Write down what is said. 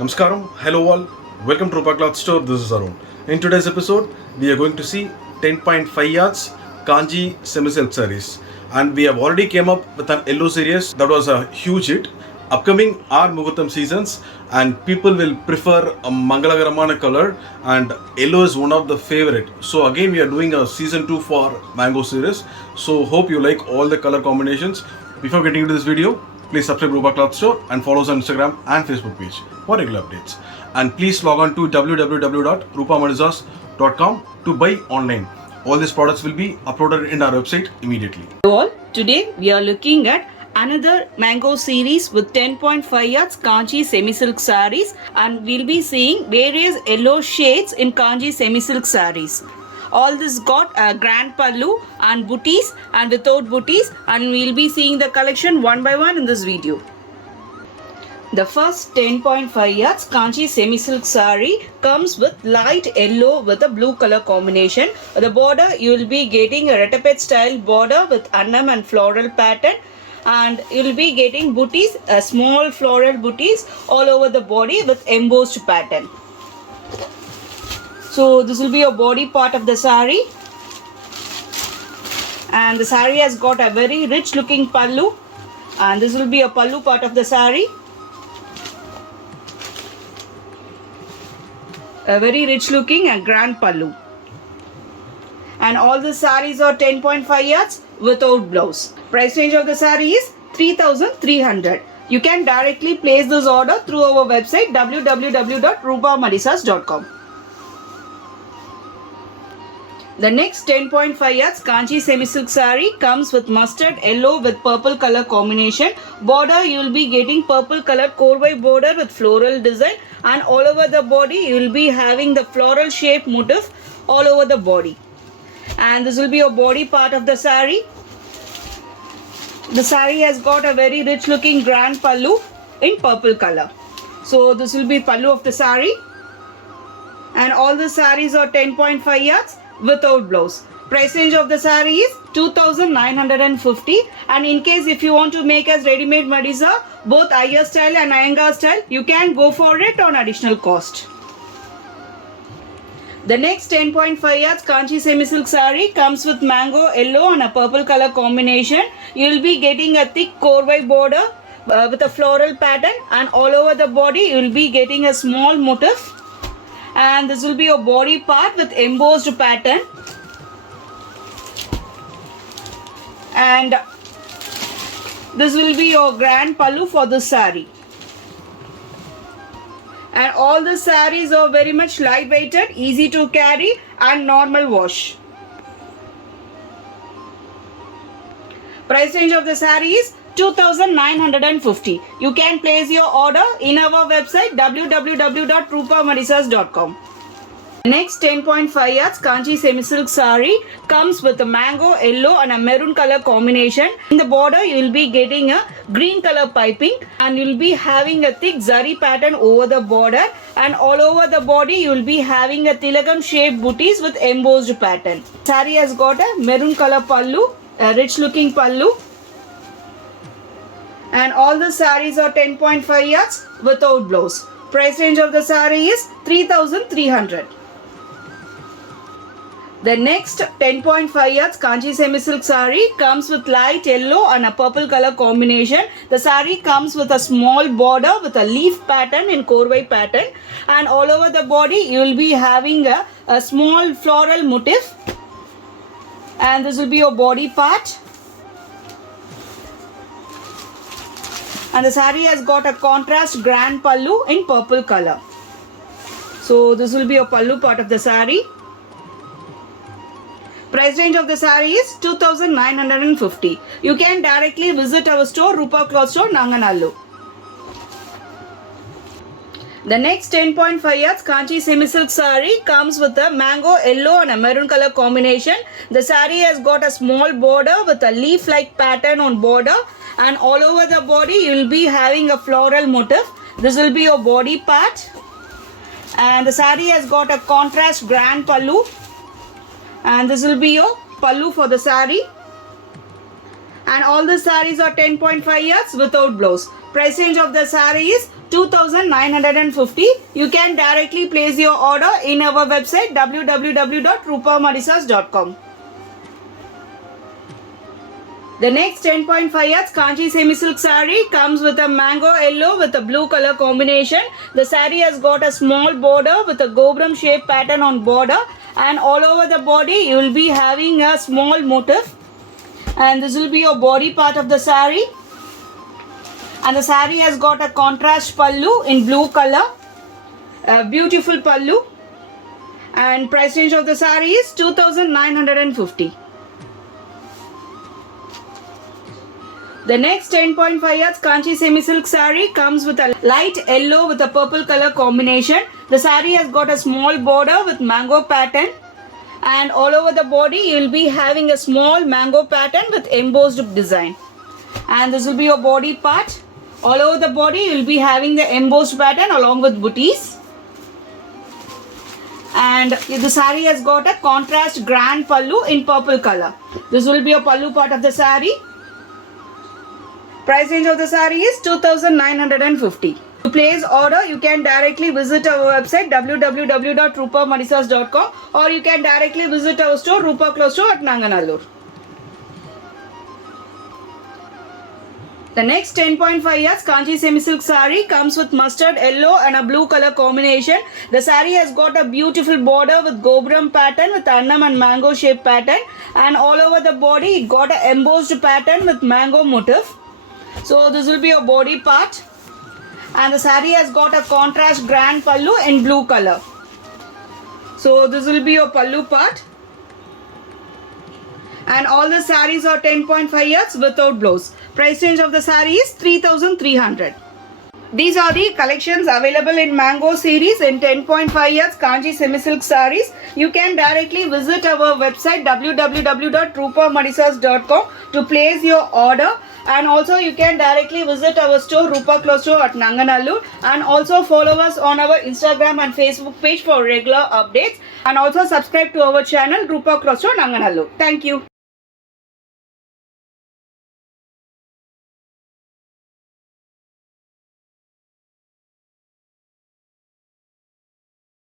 Namaskaram, hello all, welcome to Rupa Cloth Store, this is Arun. In today's episode, we are going to see 10.5 yards Kanji semi-silk sarees. And we have already came up with an yellow series that was a huge hit. Upcoming are Muhurtam seasons and people will prefer a Mangalagaramana color and yellow is one of the favorite. So again we are doing a season 2 for mango series. So hope you like all the color combinations. Before getting into this video, please subscribe to Rupa Cloth Store and follow us on Instagram and Facebook page for regular updates. And please log on to www.rupamanisas.com to buy online. All these products will be uploaded in our website immediately. All, today we are looking at another mango series with 10.5 yards Kanchi semi-silk sarees, and we'll be seeing various yellow shades in Kanchi semi-silk sarees. All this got a grand pallu and booties and without booties, and we'll be seeing the collection one by one in this video. The first 10.5 yards Kanchi semi-silk saree comes with light yellow with a blue color combination. The border, you will be getting a retapet style border with annam and floral pattern, and you will be getting booties, small floral booties all over the body with embossed pattern. So this will be a body part of the saree, and the saree has got a very rich looking pallu, and this will be a pallu part of the saree. A very rich looking and grand pallu. And all the sarees are 10.5 yards without blouse. Price range of the saree is 3,300. You can directly place this order through our website www.rupamanisas.com. The next 10.5 yards Kanchi semi-silk saree comes with mustard yellow with purple color combination. Border, you will be getting purple color korvai border with floral design, and all over the body you will be having the floral shape motif all over the body. And this will be a body part of the saree. The saree has got a very rich looking grand pallu in purple color. So this will be pallu of the saree, and all the sarees are 10.5 yards without blouse. Price range of the saree is 2,950, and in case if you want to make as ready-made Madisa, both Iyer style and Iyengar style, you can go for it on additional cost. The next 10.5 yards Kanchi semi-silk saree comes with mango yellow and a purple color combination. You will be getting a thick korvai border with a floral pattern, and all over the body you will be getting a small motif, and this will be a body part with embossed pattern. And this will be your grand pallu for this saree. And all the sarees are very much light-weighted, easy to carry and normal wash. Price range of the saree is 2,950. You can place your order in our website www.rupamanisas.com. Next 10.5 yards Kanchi semi-silk saree comes with a mango yellow and a maroon color combination. In the border you will be getting a green color piping, and you will be having a thick zari pattern over the border, and all over the body you will be having a tilakam shaped booties with embossed pattern. Saree has got a maroon color pallu, a rich looking pallu, and all the sarees are 10.5 yards without blouse. Price range of the saree is 3,300. The next 10.5 yards Kanchi semi-silk saree comes with light yellow and a purple color combination. The saree comes with a small border with a leaf pattern in korvai pattern, and all over the body you will be having a small floral motif, and this will be your body part. And the saree has got a contrast grand pallu in purple color. So this will be a pallu part of the saree. Price range of the saree is 2,950. You can directly visit our store, Rupa Cloth Store, Nanganallu. The next 10.5 yards Kanchi semi-silk saree comes with a mango yellow and a maroon color combination. The saree has got a small border with a leaf-like pattern on border, and all over the body you will be having a floral motif. This will be your body part, and the saree has got a contrast grand pallu, and this will be your pallu for the saree. And all the sarees are 10.5 yards without blouse. Price range of the saree is 2,950. You can directly place your order in our website www.rupamadisas.com. The next 10.5 yards Kanchi semi silk saree comes with a mango yellow with a blue color combination. The saree has got a small border with a gobram shape pattern on border, and all over the body you will be having a small motif, and this will be your body part of the saree. And the saree has got a contrast pallu in blue color, a beautiful pallu, and price range of the saree is 2,950. The next 10.5 yards Kanchi semi silk saree comes with a light yellow with a purple color combination. The saree has got a small border with mango pattern, and all over the body you will be having a small mango pattern with embossed design. And this will be your body part. All over the body you will be having the embossed pattern along with booties. And the saree has got a contrast grand pallu in purple color. This will be your pallu part of the saree. Price range of the saree is 2,950. To place order, you can directly visit our website www.rupamadisas.com, or you can directly visit our store Rupa Clothes Store at Nanganallur. The next 10.5 yards Kanchi semi silk saree comes with mustard yellow and a blue color combination. The saree has got a beautiful border with gobram pattern with annam and mango shape pattern, and all over the body it got a embossed pattern with mango motif. So this will be your body part, and the saree has got a contrast grand pallu in blue color. So this will be your pallu part, and all the sarees are 10.5 yards without blouse. Price range of the saree is 3,300. These are the collections available in Mango series in 10.5 yards Kanchi semi silk sarees. You can directly visit our website www.rupamadisas.com to place your order, and also you can directly visit our store Rupa Clothes Store at Nanganallur, and also follow us on our Instagram and Facebook page for regular updates, and also subscribe to our channel Rupa Clothes Store Nanganallur. Thank you.